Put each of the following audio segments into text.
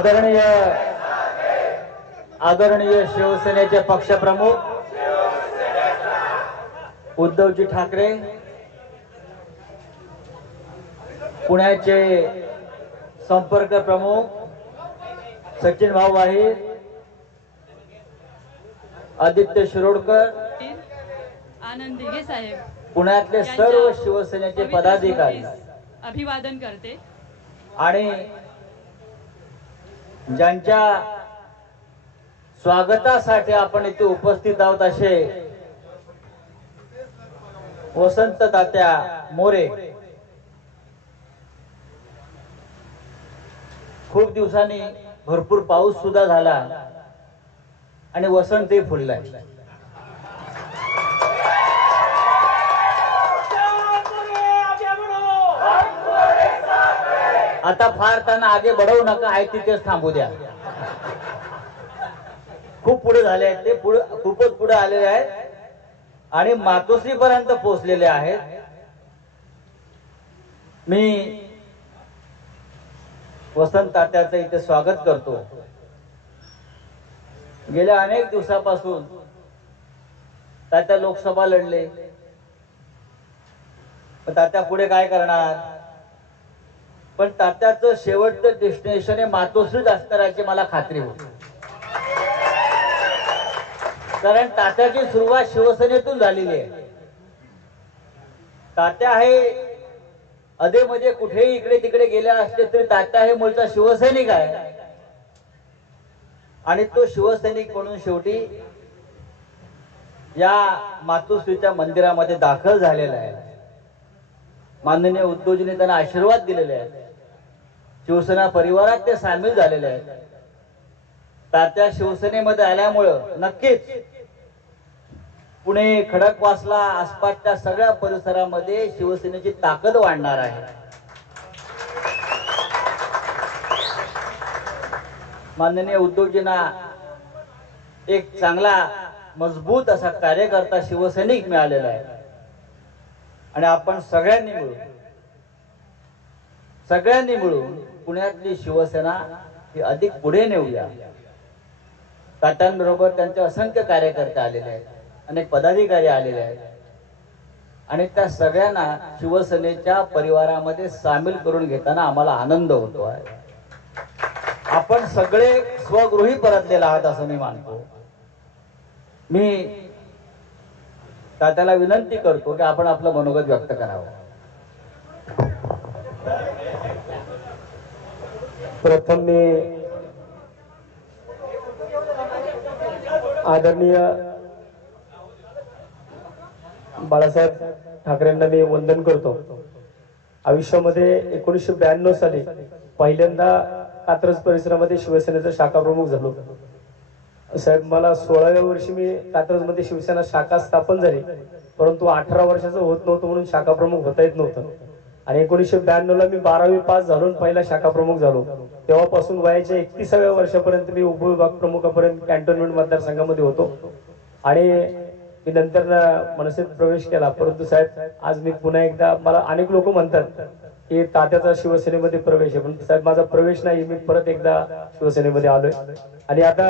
आदरणीय आदरणीय शिवसेनेचे पक्षप्रमुख उद्धवजी ठाकरे पुण्याचे संपर्क प्रमुख सचिन भाऊ वाहीर आदित्य शिरोडकर आनंद साहेब पुण्यातले सर्व शिवसेनेचे पदाधिकारी अभिवादन करते आणि ज्यांच्या स्वागतासाठी आपण इथे उपस्थित आहोत असे वसंत दात्या मोरे खूप दिवसांनी भरपूर पाऊस सुद्धा झाला आणि वसंतही फुललाय आता फार त्यांना आगे बढवू नका आहे तिथेच थांबू द्या खूप पुढे झाले आहेत ते पुढे खूपच पुढे आलेले आहेत आणि मातोश्री पर्यंत पोहोचलेले आहेत मी वसंत तात्याचं इथे स्वागत करतो गेल्या अनेक दिवसापासून तात्या लोकसभा लढले तात्या पुढे काय करणार पण तात्याचं शेवटचं डेस्टिनेशन हे मातोश्रीच असणार मला खात्री होती कारण तात्याची सुरुवात शिवसेनेतून झालेली आहे तात्या हे मध्ये कुठेही इकडे तिकडे गेले असले तरी तात्या हे मुलचा शिवसैनिक आहे आणि तो शिवसैनिक म्हणून शेवटी या मातोश्रीच्या मंदिरामध्ये दाखल झालेला आहे माननीय उद्योजने त्यांना आशीर्वाद दिलेले आहेत शिवसेना परिवारात ते सामील झालेले आहेत तात्या शिवसेनेमध्ये आल्यामुळं नक्कीच पुणे खडकवासला आसपासच्या सगळ्या परिसरामध्ये शिवसेनेची ताकद वाढणार आहे माननीय उद्योगजींना एक चांगला मजबूत असा कार्यकर्ता शिवसैनिक मिळालेला आहे आणि आपण सगळ्यांनी मिळून सगळ्यांनी मिळून पुण्यातली शिवसेना ही अधिक पुढे नेऊया तात्यांबरोबर त्यांचे असंख्य कार्यकर्ते आलेले आहेत अनेक पदाधिकारी आलेले आहेत आणि त्या सगळ्यांना शिवसेनेच्या परिवारामध्ये सामील करून घेताना आम्हाला आनंद होतो आहे आपण सगळे स्वगृही परतलेला आहात असं मी मानतो मी तात्याला विनंती करतो की आपण आपलं मनोगत व्यक्त करावं प्रथम मी आदरणीय बाळासाहेब ठाकरेंना मी वंदन करतो आयुष्यामध्ये एकोणीसशे ब्याण्णव साली पहिल्यांदा कात्रज परिसरामध्ये शिवसेनेचा शाखा प्रमुख झालो साहेब मला सोळाव्या वर्षी मी मध्ये शिवसेना शाखा स्थापन झाली परंतु अठरा वर्षाचं होत नव्हतं म्हणून शाखा प्रमुख होता येत नव्हतं आणि ब्याण्णव ला मी बारावी पास झालो पहिला शाखा प्रमुख झालो तेव्हापासून वयाच्या एकतीसाव्या वर्षापर्यंत मी उपविभाग प्रमुखापर्यंत कॅन्टोन्मेंट मतदारसंघामध्ये होतो आणि मी नंतर मनसेत प्रवेश केला परंतु साहेब आज मी पुन्हा एकदा मला अनेक लोक म्हणतात की तात्याचा शिवसेनेमध्ये प्रवेश आहे पण साहेब माझा प्रवेश नाही मी परत एकदा शिवसेनेमध्ये आलोय आणि आता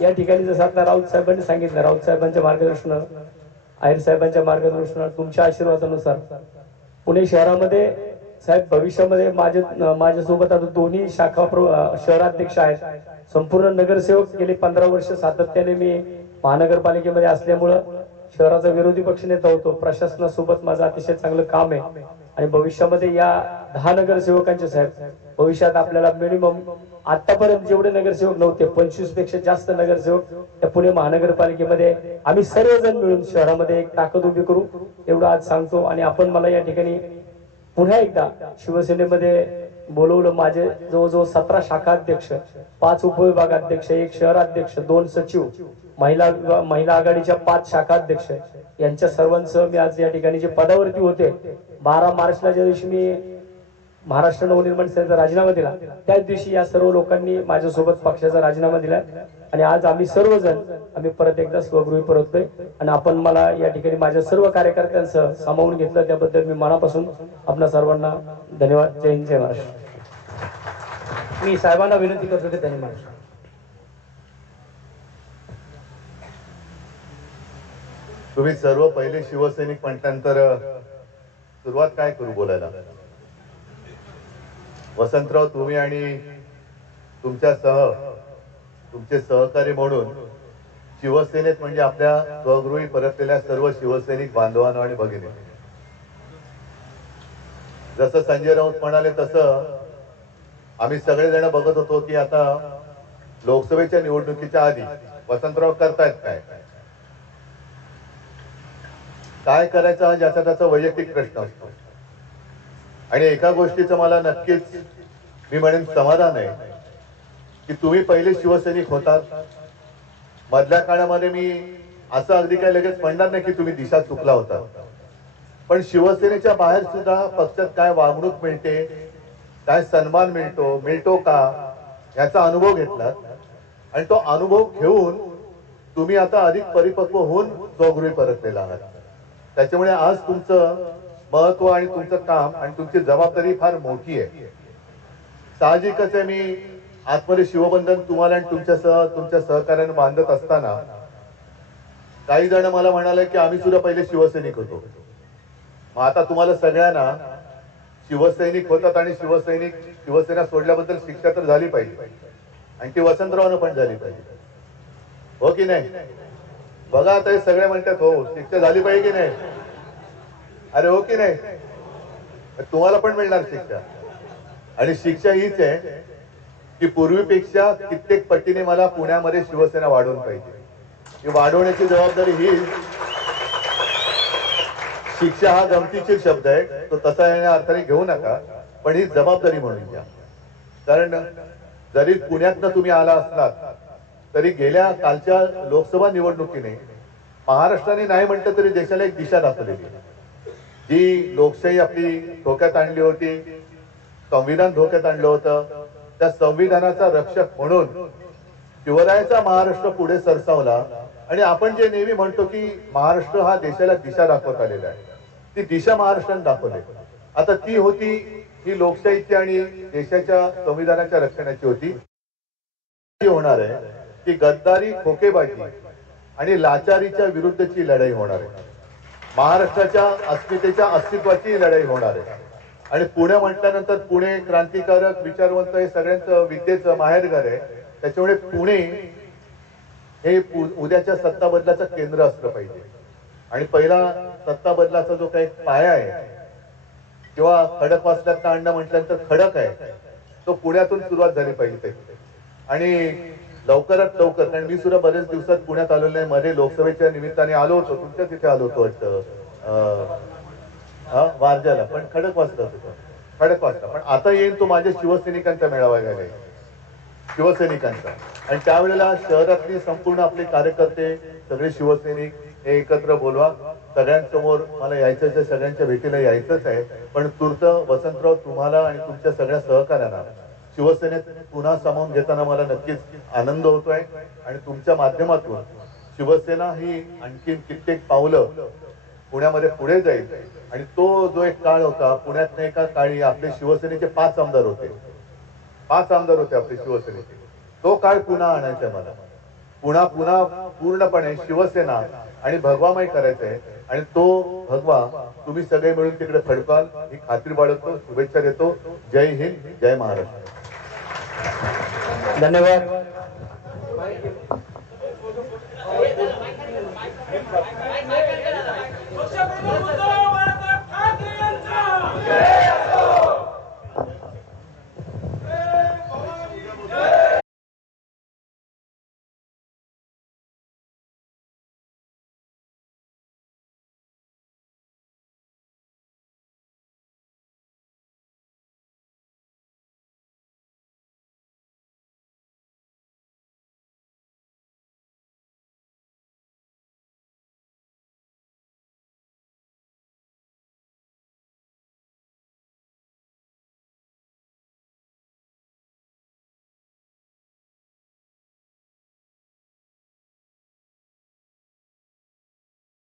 या ठिकाणी जसं आता राऊत साहेबांनी सांगितलं राऊत साहेबांच्या मार्गदर्शन आहेर साहेबांच्या मार्गदर्शन तुमच्या आशीर्वादानुसार पुणे शहरामध्ये साहेब भविष्यामध्ये माझे माझ्यासोबत आता दोन्ही शाखा शहराध्यक्ष आहेत संपूर्ण नगरसेवक गेले पंधरा वर्ष सातत्याने मी महानगरपालिकेमध्ये असल्यामुळं शहराचा विरोधी पक्ष नेता होतो प्रशासनासोबत माझं अतिशय चांगलं काम आहे आणि भविष्यामध्ये या दहा नगरसेवकांचे साहेब भविष्यात आपल्याला मिनिमम आतापर्यंत जेवढे नगरसेवक नव्हते पंचवीस पेक्षा जास्त नगरसेवक त्या पुणे महानगरपालिकेमध्ये आम्ही सर्वजण मिळून शहरामध्ये एक ताकद उभी करू एवढं आज सांगतो आणि आपण मला या ठिकाणी पुन्हा एकदा शिवसेनेमध्ये बोलवलं माझे जवळजवळ सतरा शाखाध्यक्ष पाच उपविभागाध्यक्ष एक शहराध्यक्ष दोन सचिव महिला महिला आघाडीच्या पाच शाखाध्यक्ष यांच्या सर्वांसह मी आज या ठिकाणी जे पदावरती होते बारा मार्चला ज्या दिवशी मी महाराष्ट्र नवनिर्माण सेनेचा राजीनामा दिला त्याच दिवशी या सर्व लोकांनी माझ्यासोबत पक्षाचा राजीनामा दिला आणि आज आम्ही सर्वजण आम्ही परत एकदा स्वगृही परततोय आणि आपण मला या ठिकाणी माझ्या सर्व कार्यकर्त्यांसह सामावून घेतलं त्याबद्दल मी मनापासून आपल्या सर्वांना धन्यवाद जय हिंद जय महाराष्ट्र मी साहेबांना विनंती करतो की त्यांनी महाराष्ट्र तुम्ही सर्व पहिले शिवसैनिक म्हटल्यानंतर सुरुवात काय करू बोलायला वसंतराव तुम्ही आणि तुमच्या सह तुमचे सहकारी म्हणून शिवसेनेत म्हणजे आपल्या स्वगृही परतलेल्या सर्व शिवसैनिक बांधवांना आणि भगिनी जसं संजय राऊत म्हणाले तस आम्ही सगळेजण बघत होतो की आता लोकसभेच्या निवडणुकीच्या आधी वसंतराव करतायत काय काय करायचा ज्याचा त्याचा वैयक्तिक प्रश्न असतो आणि एका गोष्टीचं मला नक्कीच मी म्हणेन समाधान आहे की तुम्ही पहिले शिवसैनिक होतात मधल्या काळामध्ये मी असं अगदी काही लगेच म्हणणार नाही की तुम्ही दिशा चुकला होता पण शिवसेनेच्या बाहेर सुद्धा पक्षात काय वागणूक मिळते काय सन्मान मिळतो मिळतो का याचा अनुभव घेतला आणि तो अनुभव घेऊन तुम्ही आता अधिक परिपक्व होऊन जोगरुई परतलेला आहात त्याच्यामुळे आज तुमचं महत्व आणि तुमचं काम आणि तुमची जबाबदारी फार मोठी आहे साहजिकच आहे मी आतमध्ये शिवबंधन तुम्हाला आणि तुमच्या सह तुमच्या सहकार्याने बांधत असताना काही जण मला म्हणाले की आम्ही सुद्धा पहिले शिवसैनिक होतो मग आता तुम्हाला सगळ्यांना शिवसैनिक होतात आणि शिवसैनिक शिवसेना सोडल्याबद्दल शिक्षा तर झाली पाहिजे आणि ती वसंतरावनं पण झाली पाहिजे हो की नाही बघा आता हे सगळे म्हणतात हो शिक्षा झाली पाहिजे की नाही अरे हो की नाही तुम्हाला पण मिळणार शिक्षा आणि शिक्षा हीच आहे की पूर्वीपेक्षा कित्येक पटीने मला पुण्यामध्ये शिवसेना वाढवून पाहिजे ही वाढवण्याची जबाबदारी ही शिक्षा हा गमतीशीर शब्द आहे तो तसा या अर्थाने घेऊ नका पण ही जबाबदारी म्हणून घ्या कारण जरी पुण्यातनं तुम्ही आला असलात तरी गेल्या कालच्या लोकसभा निवडणुकीने महाराष्ट्राने नाही म्हटलं तरी देशाला एक दिशा दाखवलेली आहे जी लोकशाही आपली धोक्यात आणली होती संविधान धोक्यात आणलं होतं त्या संविधानाचा रक्षक म्हणून शिवरायाचा महाराष्ट्र पुढे सरसावला आणि आपण जे नेहमी म्हणतो की महाराष्ट्र हा देशाला दिशा दाखवत आलेला आहे ती दिशा महाराष्ट्राने दाखवली आता ती होती ही लोकशाहीची आणि देशाच्या संविधानाच्या रक्षणाची होती होणार आहे की गद्दारी खोकेबाजी आणि लाचारीच्या विरुद्धची लढाई होणार आहे महाराष्ट्राच्या अस्मितेच्या अस्तित्वाची लढाई होणार आहे आणि पुणे म्हटल्यानंतर पुणे क्रांतिकारक विचारवंत हे सगळ्यांचं विद्येचं माहेरघर आहे त्याच्यामुळे पुणे हे उद्याच्या सत्ता बदलाचं केंद्र असलं पाहिजे आणि पहिला सत्ता बदलाचा जो काही पाया आहे किंवा खडक वाचल्यात अण्णा म्हटल्यानंतर खडक आहे तो पुण्यातून सुरुवात झाली पाहिजे आणि लवकरात लवकर कारण मी सुद्धा बरेच दिवसात पुण्यात आलेलो नाही मध्ये लोकसभेच्या निमित्ताने आलो होतो तुमच्या तिथे आलो होतो वाटतं वारजाला पण खडक वाचला होतं खडक वाचला पण आता येईल तो माझ्या शिवसैनिकांचा मेळावा घ्यायला शिवसैनिकांचा आणि त्यावेळेला शहरातले संपूर्ण आपले कार्यकर्ते सगळे शिवसैनिक हे एकत्र बोलवा सगळ्यांसमोर मला यायचं सगळ्यांच्या भेटीला यायचंच आहे पण तुर्त वसंतराव तुम्हाला आणि तुमच्या सगळ्या सहकाऱ्यांना शिवसेनेत पुन्हा सामावून घेताना मला नक्कीच आनंद होतोय आणि तुमच्या माध्यमातून शिवसेना ही आणखीन कित्येक पावलं पुण्यामध्ये पुढे जाईल आणि तो जो एक काळ होता पुण्यात एका काळी आपले शिवसेनेचे पाच आमदार होते पाच आमदार होते आपले शिवसेनेचे तो काळ पुन्हा आणायचा मला पुन्हा पुन्हा पूर्णपणे शिवसेना आणि भगवामय करायचंय आणि तो भगवा तुम्ही सगळे मिळून तिकडे फडकाल ही खात्री बाळगतो शुभेच्छा देतो जय हिंद जय महाराष्ट्र धन्यवाद